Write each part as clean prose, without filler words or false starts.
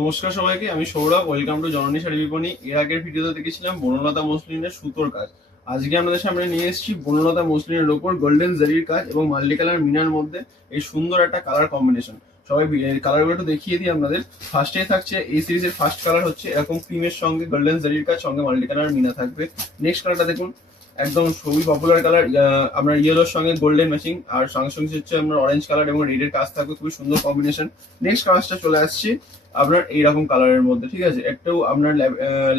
নমস্কার সবাইকে, আমি সৌরভ। ওয়েলকাম টু জননী শাড়ি বিপণী। এর আগের ভিডিওতে দেখেছিলাম বনলতা মসলিনের সুতোর কাজ। আজকে আপনাদের সামনে নিয়ে এসেছি বনলতা মসলিনের ওপর গোল্ডেন জারির কাজ এবং মাল্টি কালার মিনার মধ্যে এই সুন্দর একটা কালার কম্বিনেশন। সবাই কালারগুলো একটু দেখিয়ে দিই আপনাদের। ফার্স্টে থাকছে এই সিরিজের ফার্স্ট কালার হচ্ছে এরকম ক্রিমের সঙ্গে গোল্ডেন জারির কাজ, সঙ্গে মাল্টি কালার মিনা থাকবে। নেক্সট কালারটা দেখুন, একদম খুবই পপুলার কালার, আপনার ইয়েলোর সঙ্গে গোল্ডেন ম্যাচিং, আর সঙ্গে সঙ্গে হচ্ছে আপনার অরেঞ্জ কালার এবং রেডের কাজ থাকবে, খুবই সুন্দর কম্বিনেশন। নেক্সট কালারটা চলে আসছে আপনার এইরকম কালারের মধ্যে, ঠিক আছে। একটু আপনার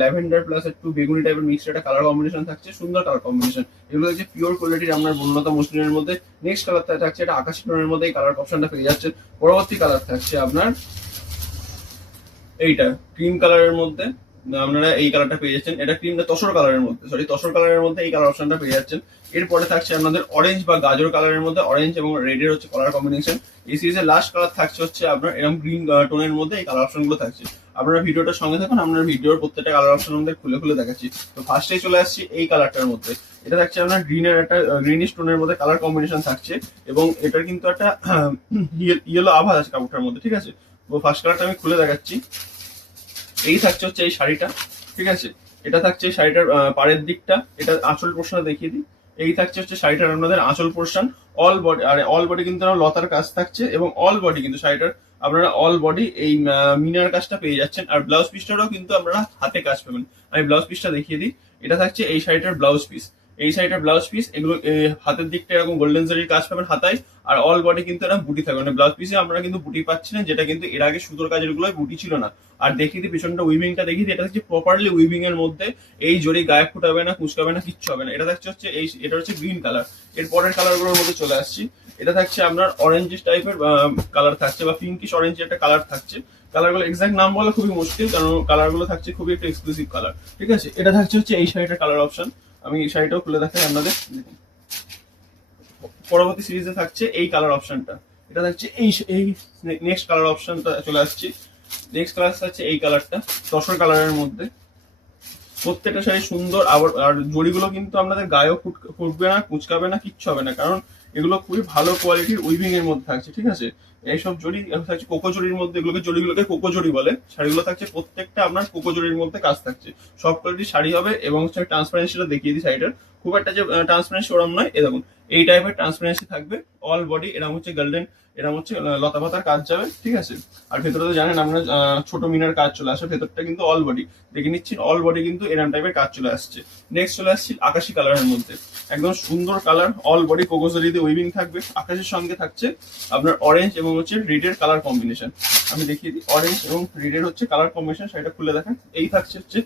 ল্যাভেন্ডার প্লাস একটু বেগুনি টাইপের মিক্সড একটা কালার কম্বিনেশন থাকছে, সুন্দর কালার কম্বিনেশন। এগুলো হচ্ছে পিওর কোয়ালিটির আপনার বনলতা মসলিনের মধ্যে। নেক্সট কালারটা থাকছে এটা আকাশি টোনের মধ্যে, এই কালার অপশনটা পেয়ে যাচ্ছেন। পরবর্তী কালার থাকছে আপনার এইটা ক্রিম কালারের মধ্যে, আপনারা এই কালারটা পেয়ে যাচ্ছেন। এটা ক্রিমটা তসর কালারের মধ্যে, তসর কালারের মধ্যে এই কালার অপশনটা পেয়ে যাচ্ছেন। এরপরে থাকছে আপনাদের অরেঞ্জ বা গাজর কালারের মধ্যে, অরেঞ্জ এবং রেডের হচ্ছে কালার কম্বিনেশন। এই সিরিজের লাস্ট কালার থাকছে হচ্ছে আপনার এরকম গ্রিন টোনের মধ্যে, এই কালার অপশন গুলো থাকছে। আপনারা ভিডিওটার সঙ্গে থাকুন, আপনার ভিডিওর প্রত্যেকটা কালার অপশন আমাদের খুলে খুলে দেখাচ্ছি। তো ফার্স্টে চলে আসছি এই কালারটার মধ্যে। এটা থাকছে আপনার গ্রিনের একটা গ্রিনিশ টোনের মধ্যে কালার কম্বিনেশন থাকছে, এবং এটার কিন্তু একটা ইয়েলো আভা আছে কাপড়টার মধ্যে, ঠিক আছে। তো ফার্স্ট কালারটা আমি খুলে দেখাচ্ছি। এই থাকছে হচ্ছে এই শাড়িটা, ঠিক আছে। এটা থাকছে শাড়িটার পাড়ের দিকটা, এটা আঁচল পোর্শনটা দেখিয়ে দিই। এই থাকছে হচ্ছে শাড়িটার আপনাদের আঁচল পোর্শন। অল বডি, আর অল বডি কিন্তু লতার কাজ থাকছে, এবং অল বডি কিন্তু শাড়িটার আপনারা অল বডি এই মিনার কাজটা পেয়ে যাচ্ছেন। আর ব্লাউজ পিসটারও কিন্তু আপনারা হাতে কাজ পাবেন। আমি ব্লাউজ পিসটা দেখিয়ে দিই। এটা থাকছে এই শাড়িটার ব্লাউজ পিস, এই শাড়িটার ব্লাউজ পিস। এগুলো হাতের দিকটা এরকম গোল্ডেন জারির কাজ পাবেন হাতায়, আর অল বডি কিন্তু এটা বুটি থাকবে। মানে ব্লাউজ পিসে আপনারা কিন্তু বুটি পাচ্ছেন, যেটা কিন্তু এর আগে সুতোর কাজের গুলো বুটি ছিল না। আর দেখিয়ে দিই পিছনটা উইভিংটা দেখিয়ে দিই। এটা হচ্ছে প্রপারলি উইভিং এর মধ্যে, এই জড়ি গায়ে ফুটাবে না, কুচকাবে না, কিচ্ছু হবে না। এটা থাকছে হচ্ছে এই, এটা হচ্ছে গ্রিন কালার। এর পরের কালার গুলোর মধ্যে চলে আসছি। এটা থাকছে আপনার অরেঞ্জ টাইপের কালার থাকছে, বা পিঙ্কিশ অরেঞ্জ একটা কালার থাকছে। কালার গুলো এক্সাক্ট নাম বলা খুবই মুশকিল, কারণ কালার গুলো থাকছে খুবই একটা এক্সক্লুসিভ কালার, ঠিক আছে। এটা থাকছে হচ্ছে এই শাড়িটার কালার অপশন। আমি এই শাড়িটাও খুলে দেখাই আপনাদের। পরবর্তী সিরিজে থাকছে এই কালার অপশনটা। এটা থাকছে এই এই নেক্সট কালার অপশনটা চলে আসছে। নেক্সট কালার থাকছে এই কালারটা তসর কালারের মধ্যে। প্রত্যেকটা শাড়ি সুন্দর, আবার আর জড়িগুলো কিন্তু আপনাদের গায়েও ফুটবে না, কুচকাবে না, কিচ্ছু হবে না, কারণ এগুলো খুবই ভালো কোয়ালিটির উইভিং এর মধ্যে থাকছে, ঠিক আছে। এইসব জড়ি থাকছে কোকো জড়ির মধ্যে, জড়িগুলোকে কোকো জড়ি বলে। শাড়িগুলো থাকছে প্রত্যেকটা আপনার কোকো জড়ির মধ্যে কাজ থাকছে। সব কোয়ালিটির শাড়ি হবে, এবং হচ্ছে ট্রান্সপারেন্সিটা দেখিয়ে দিই শাড়িটার। খুব একটা যে ট্রান্সপারেন্সি ওরম নয়, এ দেখুন এই টাইপের ট্রান্সপারেন্সি থাকবে। অল বডি এরকম হচ্ছে গোল্ডেন, এরকম হচ্ছে লতা পাতার কাজ যাবে, ঠিক আছে। আর ভেতরে তো জানেন আপনারা ছোট মিনার কাজ চলে আসে, ভেতরটা কিন্তু অল বডি দেখে নিচ্ছেন, অল বডি কিন্তু এরকম টাইপের কাজ চলে আসছে। নেক্সট চলে আসছে আকাশি কালারের মধ্যে, একদম সুন্দর কালার, অল বডি কোকোজরি দিয়ে উইভিং থাকবে। আকাশের সঙ্গে থাকছে আপনার অরেঞ্জ এবং হচ্ছে রেডের কালার কম্বিনেশন। আমি দেখিয়ে দিই, অরেঞ্জ এবং রেডের হচ্ছে কালার কম্বিনেশন। শাড়িটা খুলে দেখেন, এই থাকছে হচ্ছে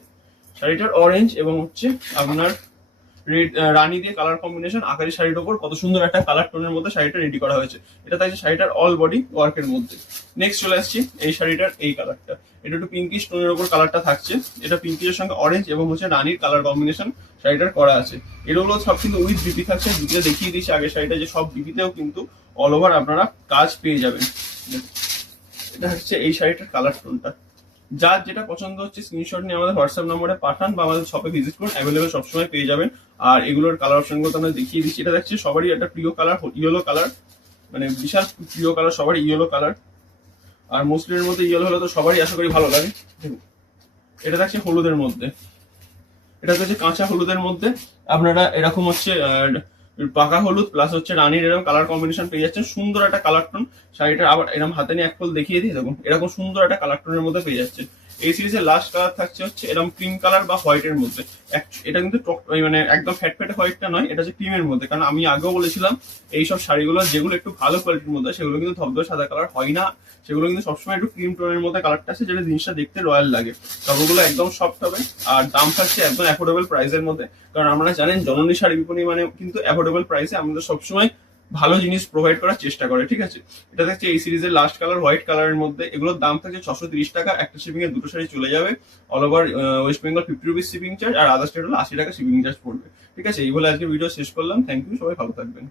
শাড়িটার অরেঞ্জ এবং হচ্ছে আপনার রেড রানী দিয়ে কালার কম্বিনেশন। আকারি শাড়ির ওপর কত সুন্দর একটা কালার টোনের মধ্যে শাড়িটা রেডি করা হয়েছে। এটা থাকছে শাড়িটার অল বডি ওয়ার্কের মধ্যে। নেক্সট চলে আসছি এই শাড়িটার এই কালারটা। এটা একটু পিঙ্কিশ টোনের ওপর কালারটা থাকছে। এটা পিঙ্কিশের সঙ্গে অরেঞ্জ এবং হচ্ছে রানীর কালার কম্বিনেশন শাড়িটার করা আছে। এগুলো সব কিন্তু উইথ বিপি থাকছে। বিপিতে দেখিয়ে দিয়েছি আগের শাড়িটা, যে সব বিপিতেও কিন্তু অল ওভার আপনারা কাজ পেয়ে যাবেন। এটা হচ্ছে এই শাড়িটার কালার টোনটা। যার যেটা পছন্দ হচ্ছে স্ক্রিনশট নিয়ে আমাদের হোয়াটসঅ্যাপ নম্বরে পাঠান, বা আমাদের শপে ভিজিট করুন, অ্যাভেলেবেল সবসময় পেয়ে যাবেন। আর এগুলোর কালার অপশনগুলো আমরা দেখিয়ে দিচ্ছি। এটা দেখছি সবারই একটা প্রিয় কালার, ইয়েলো কালার, মানে বিশাল প্রিয় কালার সবারই ইয়েলো কালার। আর মুসলিমের মধ্যে ইয়েলো হলে তো সবারই আশা করি ভালো লাগে। দেখুন এটা দেখছি হলুদের মধ্যে, এটা হচ্ছে কাঁচা হলুদের মধ্যে। আপনারা এরকম হচ্ছে পাকা হলুদ প্লাস হচ্ছে রানীর এরকম কালার কম্বিনেশন পেয়ে যাচ্ছেন। সুন্দর একটা কালার টোন শাড়িটা। আবার এরকম হাতে নিয়ে এক ফুল দেখিয়ে দিই, দেখুন এরকম সুন্দর একটা কালার টোনের মধ্যে পেয়ে যাচ্ছেন। এই সিরিজের লাস্ট কালার থাকছে হচ্ছে এরকম ক্রিম কালার বা হোয়াইটের মধ্যে। এটা কিন্তু মানে একদম ফ্যাট ফ্যাটে হোয়াইটটা নয়, এটা হচ্ছে ক্রিমের মধ্যে। কারণ আমি আগেও বলেছিলাম এইসব শাড়িগুলো যেগুলো একটু ভালো কোয়ালিটির মধ্যে, সেগুলো কিন্তু ধবধবে সাদা কালার হয় না। সেগুলো কিন্তু সবসময় একটু ক্রিম টোনের মধ্যে কালারটা আছে, যেটা জিনিসটা দেখতে রয়্যাল লাগে। কাপড়গুলো একদম সফট হবে, আর দাম থাকছে একদম অ্যাফোর্ডেবল প্রাইসের মধ্যে। কারণ আপনারা জানেন জননী শাড়ি বিপণী মানে কিন্তু অ্যাফোর্ডেবল প্রাইসে আমাদের সবসময় ভালো জিনিস প্রোভাইড করার চেষ্টা করে, ঠিক আছে। এটা থাকছে এই সিরিজের লাস্ট কালার হোয়াইট কালারের মধ্যে। এগুলোর দাম থাকছে 630 টাকা। একটা শিপিং এ দুটো শাড়ি চলে যাবে। All over West Bengal 50 rupees shipping charge, আর আদার স্টেট হলো 80 টাকা শিপিং চার্জ পড়বে, ঠিক আছে। এই বলে আজকে ভিডিও শেষ করলাম। থ্যাংক ইউ, সবাই ভালো থাকবেন।